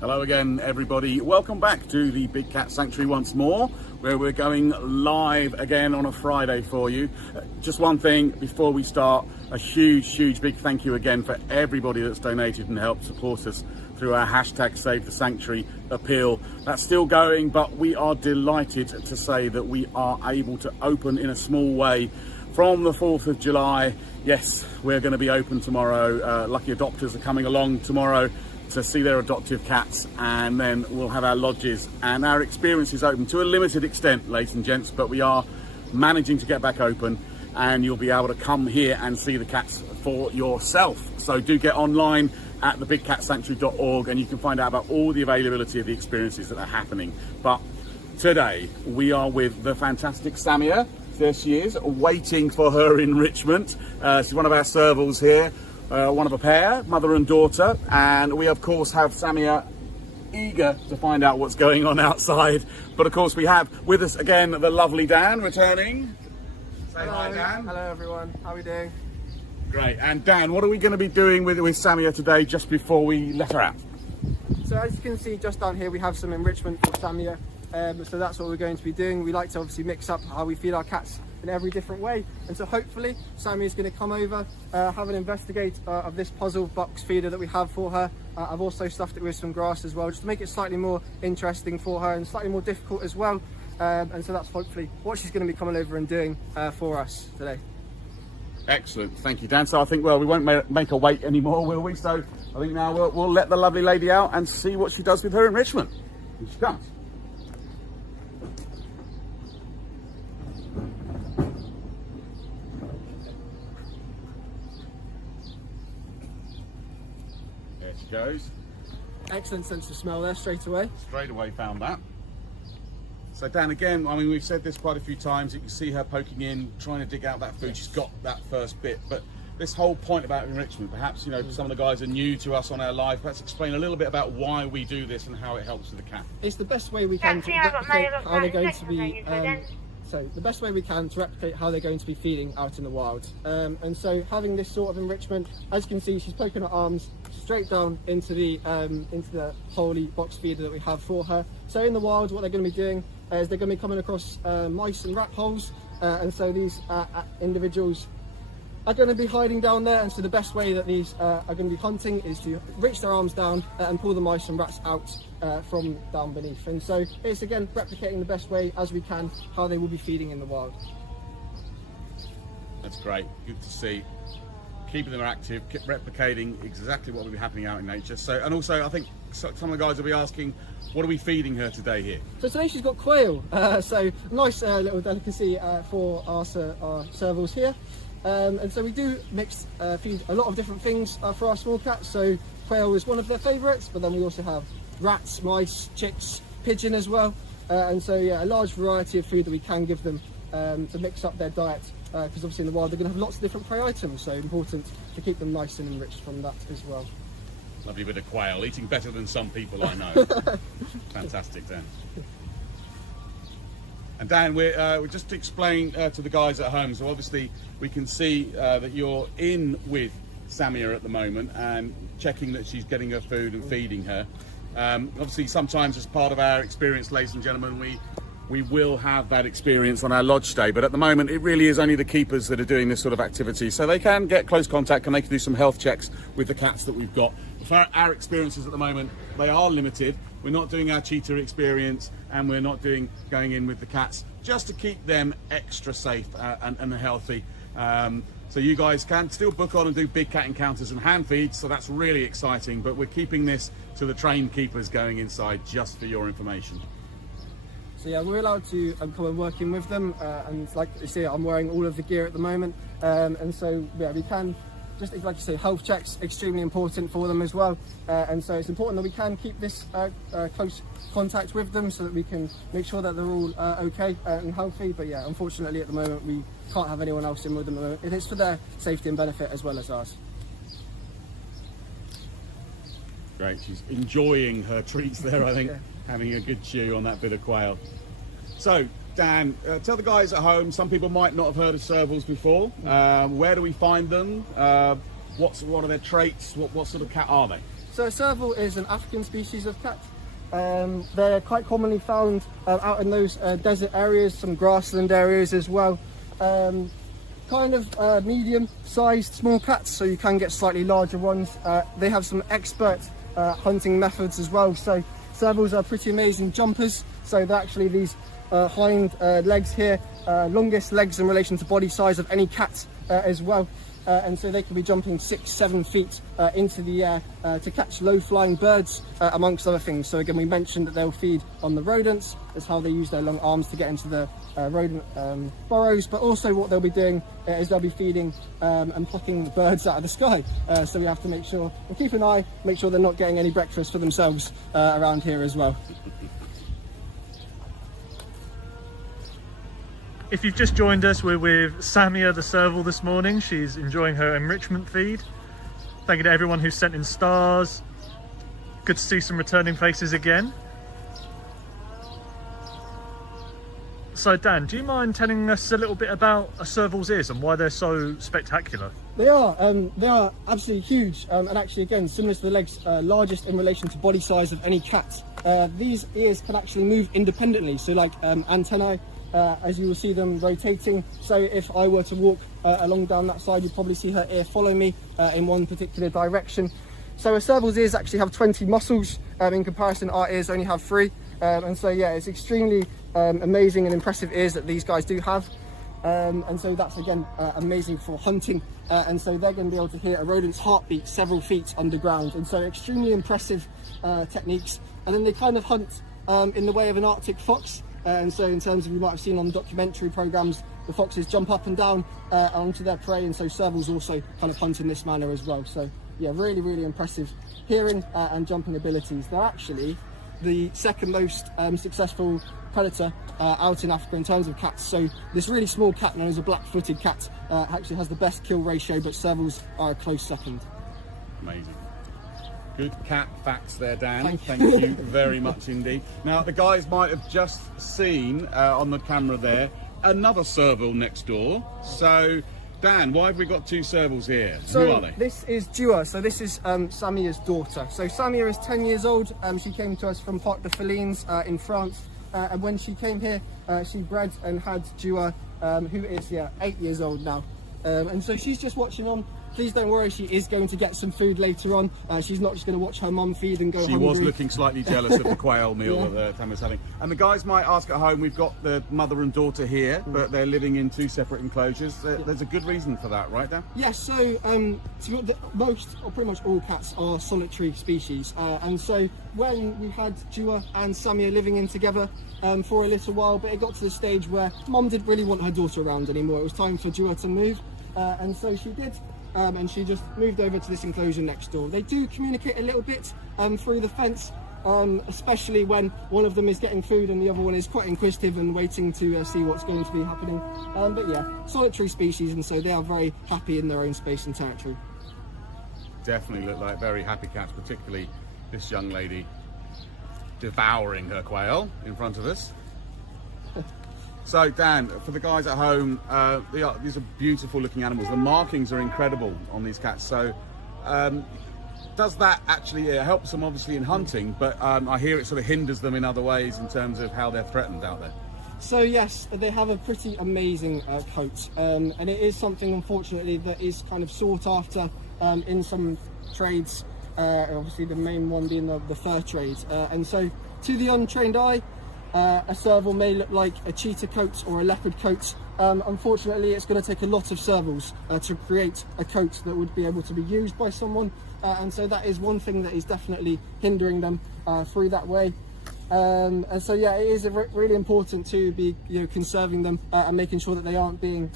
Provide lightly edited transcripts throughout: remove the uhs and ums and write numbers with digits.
Hello again, everybody. Welcome back to the Big Cat Sanctuary once more, where we're going live again on a Friday for you. Just one thing before we start, a huge big thank you again for everybody that's donated and helped support us through our hashtag Save the Sanctuary appeal. That's still going, but we are delighted to say that we are able to open in a small way from the 4th of July. Yes, we're going to be open tomorrow. Lucky adopters are coming along tomorrow to see their adoptive cats, and then we'll have our lodges, and our experience is open to a limited extent, ladies and gents, but we are managing to get back open, and you'll be able to come here and see the cats for yourself. So do get online at thebigcatsanctuary.org and you can find out about all the availability of the experiences that are happening. But today we are with the fantastic Samia. There she is, waiting for her enrichment. She's one of our servals here. One of a pair, mother and daughter, and we of course have Samia eager to find out what's going on outside. But of course we have with us again the lovely Dan returning. Say hi, Dan. Hello everyone, how are we doing? Great. And Dan, what are we going to be doing with Samia today just before we let her out? So as you can see just down here we have some enrichment for Samia. So that's what we're going to be doing. We like to obviously mix up how we feed our cats in every different way, and so hopefully Samia is going to come over, have an investigate of this puzzle box feeder that we have for her. I've also stuffed it with some grass as well, just to make it slightly more interesting for her and slightly more difficult as well. And so that's hopefully what she's going to be coming over and doing for us today. Excellent, thank you, Dan. So I think, well, we won't make her wait anymore, will we? So I think now we'll let the lovely lady out and see what she does with her enrichment. Here she comes. Goes. Excellent sense of smell there straight away. Straight away found that. So Dan, again, I mean, we've said this quite a few times. You can see her poking in, trying to dig out that food. She's got that first bit, but this whole point about enrichment, perhaps, you know, some of the guys are new to us on our live. Perhaps explain a little bit about why we do this and how it helps with the cat. It's the best way we can to replicate how they're going to be the best way we can to replicate how they're going to be feeding out in the wild. And so having this sort of enrichment, as you can see, she's poking her arms straight down into the holy box feeder that we have for her. So in the wild, what they're going to be doing is they're going to be coming across mice and rat holes, and so these individuals are going to be hiding down there, and so the best way that these are going to be hunting is to reach their arms down and pull the mice and rats out from down beneath. And so it's again replicating the best way as we can how they will be feeding in the wild. That's great, good to see. Keeping them active, keep replicating exactly what will be happening out in nature. So, and also I think some of the guys will be asking, what are we feeding her today here? So today she's got quail, so nice little delicacy for our servals here. And so we do feed a lot of different things for our small cats. So quail is one of their favourites, but then we also have rats, mice, chicks, pigeon as well. And so yeah, a large variety of food that we can give them to mix up their diet. Because obviously in the wild they're going to have lots of different prey items, so important to keep them nice and enriched from that as well. Lovely bit of quail, eating better than some people I know. Fantastic, Dan. And Dan, we're just to explain to the guys at home, so obviously we can see that you're in with Samia at the moment and checking that she's getting her food and feeding her. Obviously sometimes as part of our experience, ladies and gentlemen, we will have that experience on our lodge stay, but at the moment it really is only the keepers that are doing this sort of activity, so they can get close contact and they can do some health checks with the cats that we've got. For our experiences at the moment, they are limited. We're not doing our cheetah experience and we're not going in with the cats, just to keep them extra safe and healthy. So you guys can still book on and do big cat encounters and hand feeds, so that's really exciting, but we're keeping this to the trained keepers going inside, just for your information. So yeah, we're allowed to come and work in with them, and like you see, I'm wearing all of the gear at the moment, and so yeah, we can, just like you say, health checks extremely important for them as well, and so it's important that we can keep this close contact with them so that we can make sure that they're all okay and healthy. But yeah, unfortunately at the moment we can't have anyone else in with them. It is for their safety and benefit as well as ours. Great, she's enjoying her treats there, I think. Yeah. Having a good chew on that bit of quail. So Dan, tell the guys at home, some people might not have heard of servals before. Where do we find them? What are their traits? What sort of cat are they? So a serval is an African species of cat. They're quite commonly found out in those desert areas, some grassland areas as well. Kind of medium-sized small cats, so you can get slightly larger ones. They have some expert hunting methods as well. So servals are pretty amazing jumpers. So they're actually these hind legs here, longest legs in relation to body size of any cat as well. And so they can be jumping 6-7 feet into the air to catch low-flying birds, amongst other things. So again, we mentioned that they'll feed on the rodents. That's how they use their long arms to get into the rodent burrows. But also what they'll be doing is they'll be feeding and plucking birds out of the sky. So we have to make sure, and keep an eye, make sure they're not getting any breakfast for themselves around here as well. If you've just joined us, we're with Samia the Serval this morning. She's enjoying her enrichment feed. Thank you to everyone who sent in stars. Good to see some returning faces again. So Dan, do you mind telling us a little bit about a serval's ears and why they're so spectacular? They are absolutely huge, and actually again, similar to the legs, largest in relation to body size of any cat. These ears can actually move independently, so like antennae, as you will see them rotating. So if I were to walk along down that side, you'd probably see her ear follow me in one particular direction. So a serval's ears actually have 20 muscles. In comparison, our ears only have 3. And so yeah, it's extremely amazing and impressive ears that these guys do have. And so that's again amazing for hunting. And so they're going to be able to hear a rodent's heartbeat several feet underground. And so extremely impressive techniques. And then they kind of hunt in the way of an Arctic fox. And so in terms of, you might have seen on documentary programs, the foxes jump up and down onto their prey, and so servals also kind of hunt in this manner as well. So yeah, really, really impressive hearing and jumping abilities. They're actually the second most successful predator out in Africa in terms of cats. So this really small cat known as a black-footed cat actually has the best kill ratio, but servals are a close second. Amazing. Good cat facts there, Dan. Thank you very much indeed. Now, the guys might have just seen on the camera there another serval next door. So, Dan, why have we got 2 servals here? So who are they? This is Dua. So this is Samia's daughter. So Samia is 10 years old. She came to us from Parc des Félines in France. And when she came here, she bred and had Dua, who is 8 years old now. And so she's just watching on. Please don't worry, she is going to get some food later on. She's not just going to watch her mum feed and go hungry. She was looking slightly jealous of the quail meal that Tam was having. And the guys might ask at home, we've got the mother and daughter here, but they're living in 2 separate enclosures. There's a good reason for that, right, Dan? Yes, so most, or pretty much all cats are solitary species. And so when we had Dua and Samia living in together for a little while, but it got to the stage where mum didn't really want her daughter around anymore. It was time for Dua to move. And so she did. And she just moved over to this enclosure next door. They do communicate a little bit through the fence, especially when one of them is getting food and the other one is quite inquisitive and waiting to see what's going to be happening. But yeah, solitary species, and so they are very happy in their own space and territory. Definitely look like very happy cats, particularly this young lady devouring her quail in front of us. So Dan, for the guys at home, these are beautiful looking animals. The markings are incredible on these cats. So does that actually helps them obviously in hunting, but I hear it sort of hinders them in other ways in terms of how they're threatened out there? So yes, they have a pretty amazing coat, and it is something unfortunately that is kind of sought after in some trades, obviously the main one being the fur trade. And so to the untrained eye, a serval may look like a cheetah coat or a leopard coat. Unfortunately, it's going to take a lot of servals to create a coat that would be able to be used by someone, and so that is one thing that is definitely hindering them through that way. And so yeah, it is really important to be conserving them and making sure that they aren't being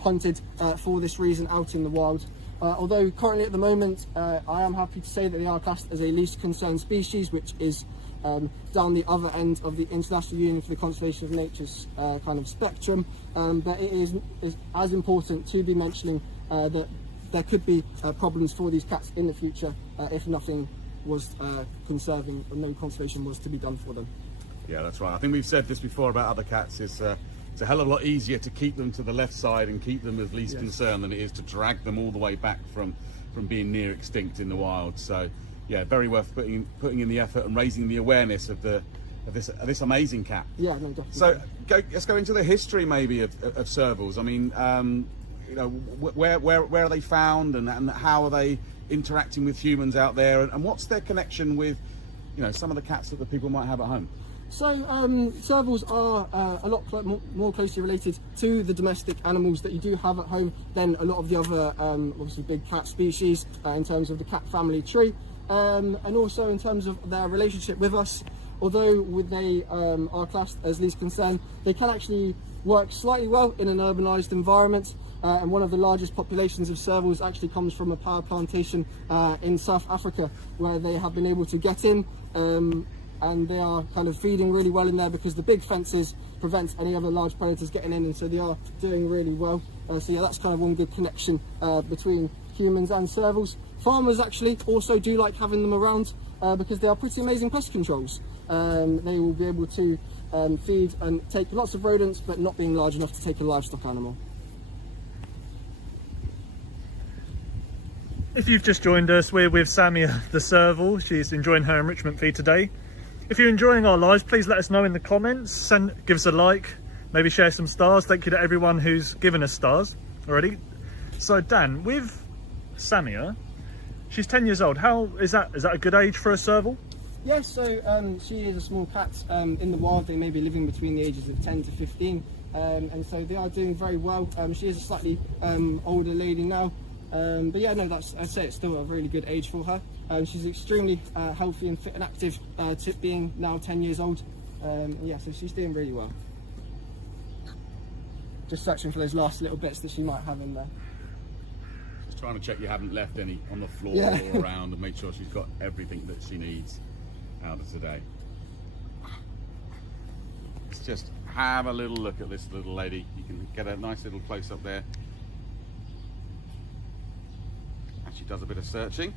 hunted for this reason out in the wild. Although currently at the moment I am happy to say that they are classed as a least concerned species, which is down the other end of the International Union for the Conservation of Nature's kind of spectrum. But it is as important to be mentioning that there could be problems for these cats in the future if nothing was conserving or no conservation was to be done for them. Yeah, that's right. I think we've said this before about other cats. It's a hell of a lot easier to keep them to the left side and keep them as least concern than it is to drag them all the way back from from being near extinct in the wild. So yeah, very worth putting in the effort and raising the awareness of this amazing cat. Yeah, no, definitely. So let's go into the history maybe of servals. I mean, you know, where are they found, and how are they interacting with humans out there, and what's their connection with, you know, some of the cats that the people might have at home? So servals are a lot more closely related to the domestic animals that you do have at home than a lot of the other obviously big cat species in terms of the cat family tree, and also in terms of their relationship with us. Although they are classed as least concern, they can actually work slightly well in an urbanized environment. And one of the largest populations of servals actually comes from a power plantation in South Africa, where they have been able to get in, and they are kind of feeding really well in there because the big fences prevent any other large predators getting in, and so they are doing really well. So yeah, that's kind of one good connection between humans and servals. Farmers actually also do like having them around because they are pretty amazing pest controls. They will be able to feed and take lots of rodents, but not being large enough to take a livestock animal. If you've just joined us, we're with Samia the Serval. She's enjoying her enrichment feed today. If you're enjoying our lives, please let us know in the comments. Give us a like, maybe share some stars. Thank you to everyone who's given us stars already. So Dan, with Samia, she's 10 years old. How is that? Is that a good age for a serval? Yes, so she is a small cat. In the wild, they may be living between the ages of 10 to 15, and so they are doing very well. She is a slightly older lady now, but yeah, no, I'd say it's still a really good age for her. She's extremely healthy and fit and active, to being now 10 years old. Yeah, so she's doing really well. Just searching for those last little bits that she might have in there. Just trying to check you haven't left any on the floor Yeah. or around, and make sure she's got everything that she needs out of today. Let's just have a little look at this little lady. You can get a nice little close up there. And she does a bit of searching.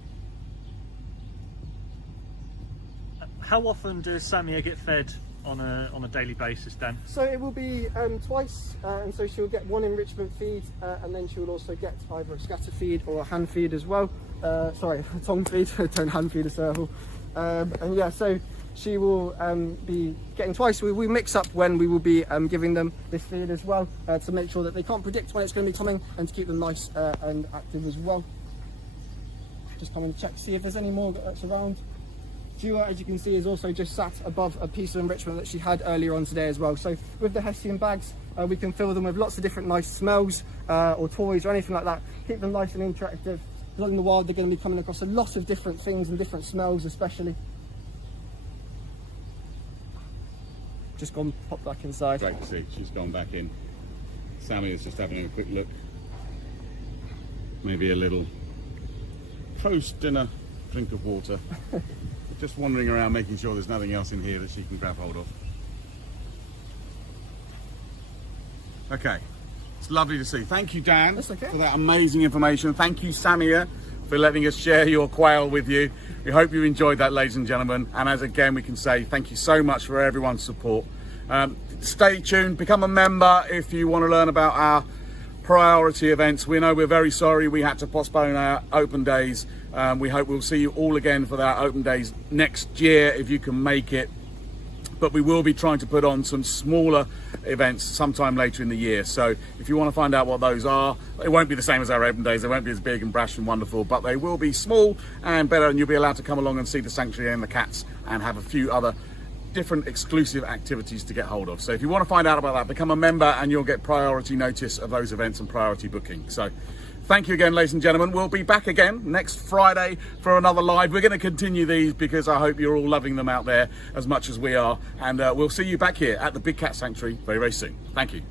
How often does Samia get fed on a daily basis, Dan? So it will be twice, and so she'll get one enrichment feed, and then she will also get either a scatter feed or a hand feed as well. Sorry, a tongue feed, don't hand feed a serval. And yeah, so she will be getting twice. We mix up when we will be giving them this feed as well, to make sure that they can't predict when it's going to be coming, and to keep them nice and active as well. Just come and check to see if there's any more that's around. Dua, as you can see, is also just sat above a piece of enrichment that she had earlier on today as well. So with the Hessian bags, we can fill them with lots of different nice smells or toys or anything like that. Keep them nice and interactive. Because in the wild, they're going to be coming across a lot of different things and different smells, especially. Just gone, pop back inside. Great to see, she's gone back in. Samia's just having a quick look. Maybe a little post-dinner drink of water. Just wandering around, making sure there's nothing else in here that she can grab hold of. Okay, it's lovely to see. Thank you, Dan, That's okay. for that amazing information. Thank you, Samia, for letting us share your quail with you. We hope you enjoyed that, ladies and gentlemen. And as again, we can say thank you so much for everyone's support. Stay tuned, become a member if you want to learn about our priority events. We know we're very sorry we had to postpone our open days. We hope we'll see you all again for our open days next year if you can make it. But we will be trying to put on some smaller events sometime later in the year. So if you want to find out what those are, it won't be the same as our open days. They won't be as big and brash and wonderful, but they will be small and better, and you'll be allowed to come along and see the sanctuary and the cats and have a few other different exclusive activities to get hold of. So if you want to find out about that, become a member and you'll get priority notice of those events and priority booking. So thank you again, ladies and gentlemen. We'll be back again next Friday for another live. We're going to continue these because I hope you're all loving them out there as much as we are. And we'll see you back here at the Big Cat Sanctuary very, very soon. Thank you.